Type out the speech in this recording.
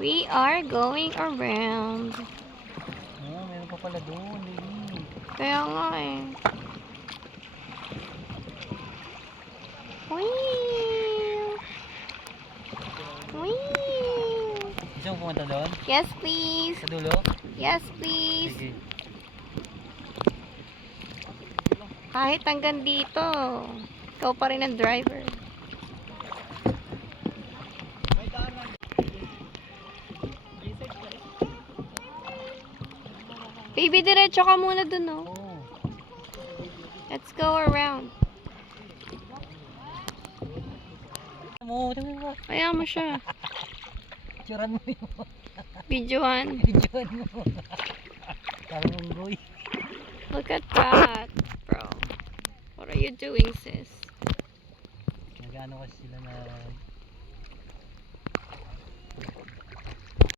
We are going around. Oh, meron pa pala doon. Kaya nga eh. Wee! Wee! Gusto mo pumunta doon? Yes, please. Sa dulo? Yes, please. Sige. Kahit hanggang dito, ikaw pa rin ang driver. Baby, diretso ka muna dun, no? Oh. Let's go around. Kaya mo siya. Tsuran mo yun. Videohan. Videohan mo. Parang unggoy. Look at that, bro. What are you doing, sis? Nag-ano kasi sila na